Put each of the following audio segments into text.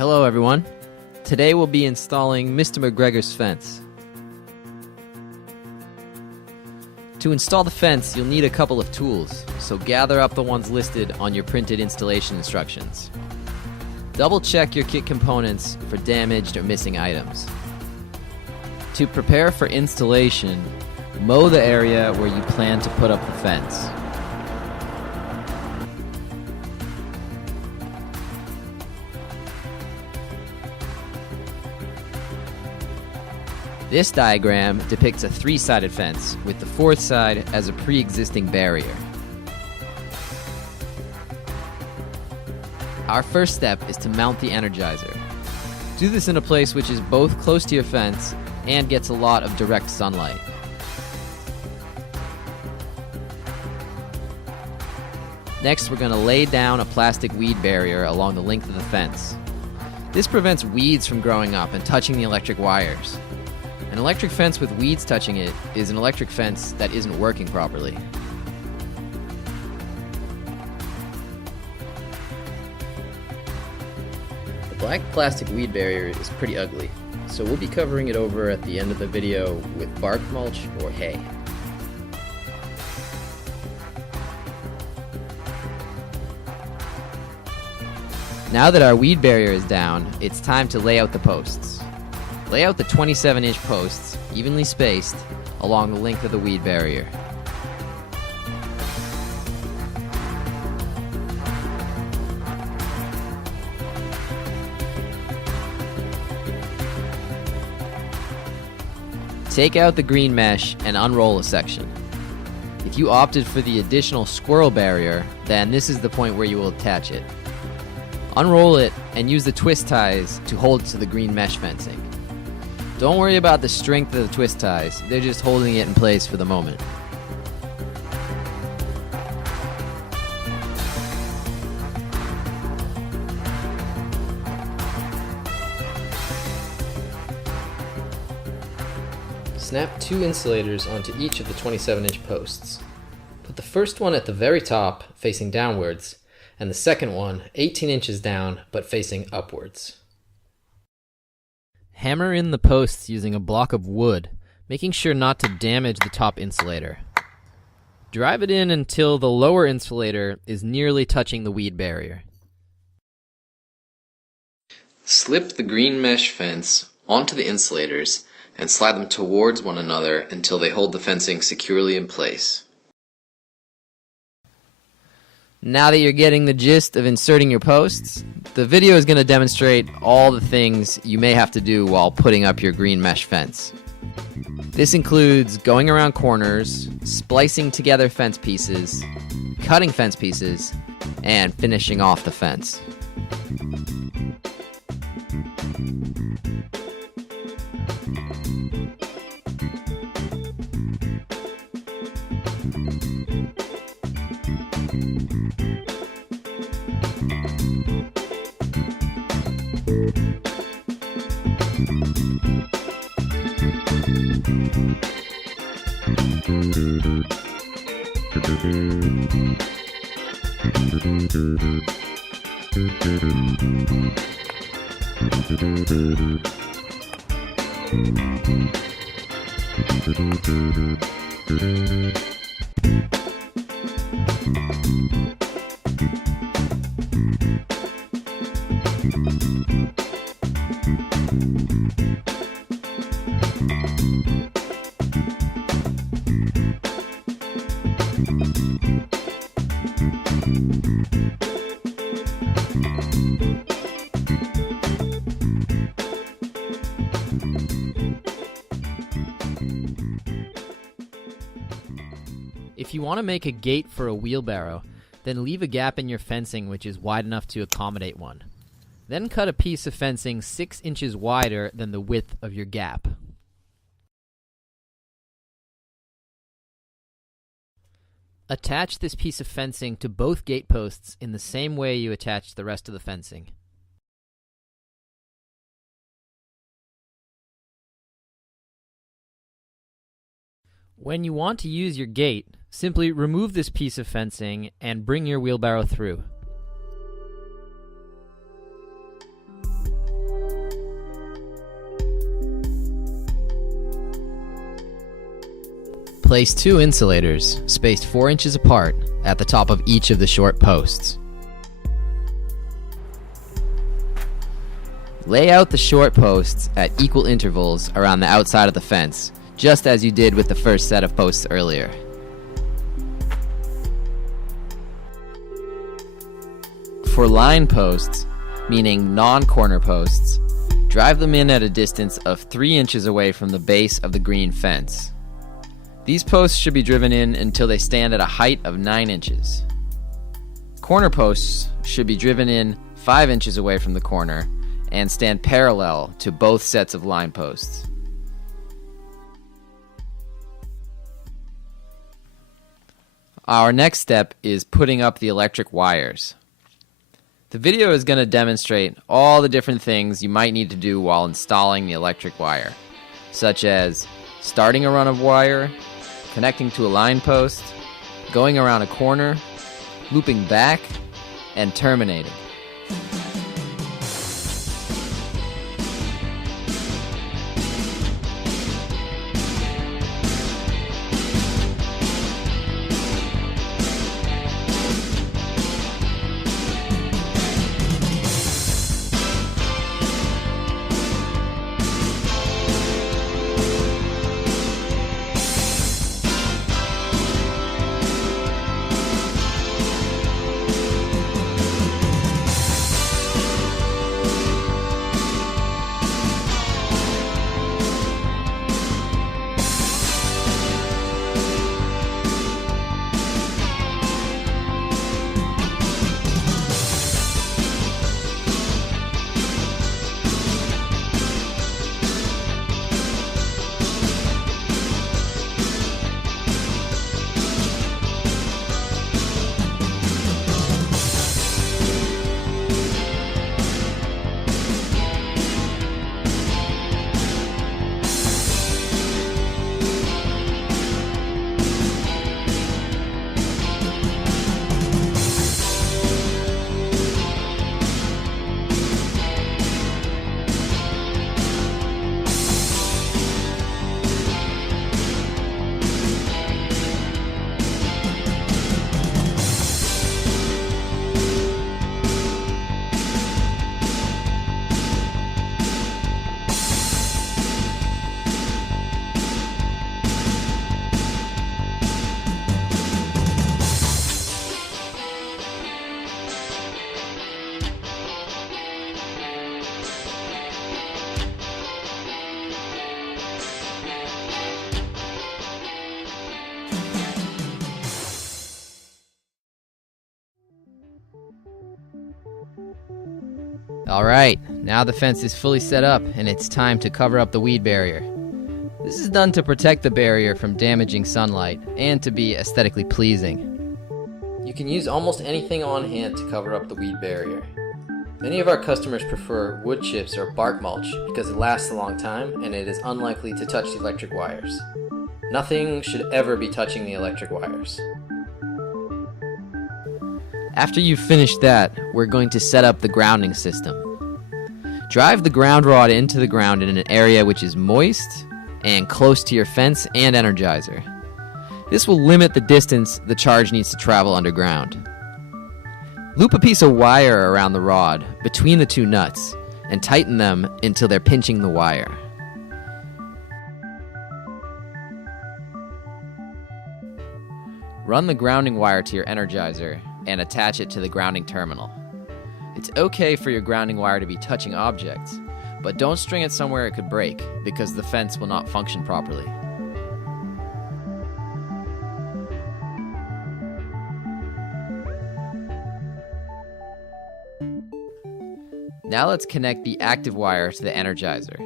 Hello everyone. Today we'll be installing Mr. McGregor's fence. To install the fence, you'll need a couple of tools, so gather up the ones listed on your printed installation instructions. Double check your kit components for damaged or missing items. To prepare for installation, mow the area where you plan to put up the fence. This diagram depicts a three-sided fence, with the fourth side as a pre-existing barrier. Our first step is to mount the Energizer. Do this in a place which is both close to your fence and gets a lot of direct sunlight. Next, we're going to lay down a plastic weed barrier along the length of the fence. This prevents weeds from growing up and touching the electric wires. An electric fence with weeds touching it is an electric fence that isn't working properly. The black plastic weed barrier is pretty ugly, so we'll be covering it over at the end of the video with bark mulch or hay. Now that our weed barrier is down, it's time to lay out the posts. Lay out the 27-inch posts, evenly spaced, along the length of the weed barrier. Take out the green mesh and unroll a section. If you opted for the additional squirrel barrier, then this is the point where you will attach it. Unroll it and use the twist ties to hold it to the green mesh fencing. Don't worry about the strength of the twist ties, they're just holding it in place for the moment. Snap two insulators onto each of the 27-inch posts. Put the first one at the very top, facing downwards, and the second one 18 inches down, but facing upwards. Hammer in the posts using a block of wood, making sure not to damage the top insulator. Drive it in until the lower insulator is nearly touching the weed barrier. Slip the green mesh fence onto the insulators and slide them towards one another until they hold the fencing securely in place. Now that you're getting the gist of inserting your posts, the video is going to demonstrate all the things you may have to do while putting up your green mesh fence. This includes going around corners, splicing together fence pieces, cutting fence pieces, and finishing off the fence. If you want to make a gate for a wheelbarrow, then leave a gap in your fencing which is wide enough to accommodate one. Then cut a piece of fencing 6 inches wider than the width of your gap. Attach this piece of fencing to both gate posts in the same way you attach the rest of the fencing. When you want to use your gate, simply remove this piece of fencing and bring your wheelbarrow through. Place 2 insulators, spaced 4 inches apart, at the top of each of the short posts. Lay out the short posts at equal intervals around the outside of the fence, just as you did with the first set of posts earlier. For line posts, meaning non-corner posts, drive them in at a distance of 3 inches away from the base of the green fence. These posts should be driven in until they stand at a height of 9 inches. Corner posts should be driven in 5 inches away from the corner and stand parallel to both sets of line posts. Our next step is putting up the electric wires. The video is going to demonstrate all the different things you might need to do while installing the electric wire, such as starting a run of wire, connecting to a line post, going around a corner, looping back, and terminating. Alright, now the fence is fully set up and it's time to cover up the weed barrier. This is done to protect the barrier from damaging sunlight and to be aesthetically pleasing. You can use almost anything on hand to cover up the weed barrier. Many of our customers prefer wood chips or bark mulch because it lasts a long time and it is unlikely to touch the electric wires. Nothing should ever be touching the electric wires. After you've finished that, we're going to set up the grounding system. Drive the ground rod into the ground in an area which is moist and close to your fence and energizer. This will limit the distance the charge needs to travel underground. Loop a piece of wire around the rod between the two nuts and tighten them until they're pinching the wire. Run the grounding wire to your energizer and attach it to the grounding terminal. It's okay for your grounding wire to be touching objects, but don't string it somewhere it could break because the fence will not function properly. Now let's connect the active wire to the energizer.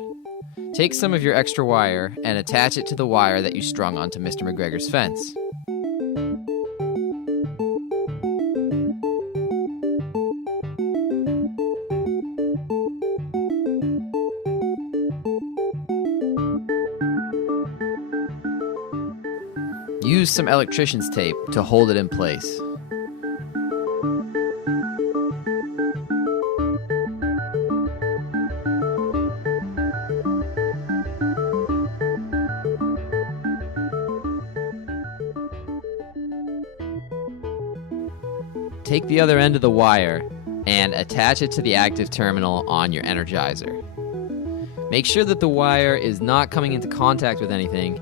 Take some of your extra wire and attach it to the wire that you strung onto Mr. McGregor's fence. Use some electrician's tape to hold it in place. take the other end of the wire and attach it to the active terminal on your Energizer. Make sure that the wire is not coming into contact with anything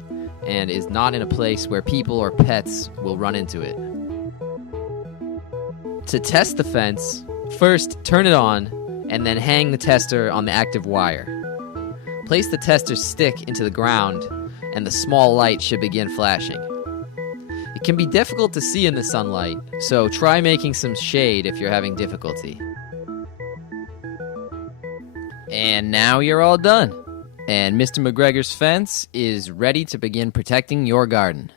and is not in a place where people or pets will run into it. To test the fence, first turn it on and then hang the tester on the active wire. Place the tester stick into the ground and the small light should begin flashing. It can be difficult to see in the sunlight, so try making some shade if you're having difficulty. And now you're all done. And Mr. McGregor's fence is ready to begin protecting your garden.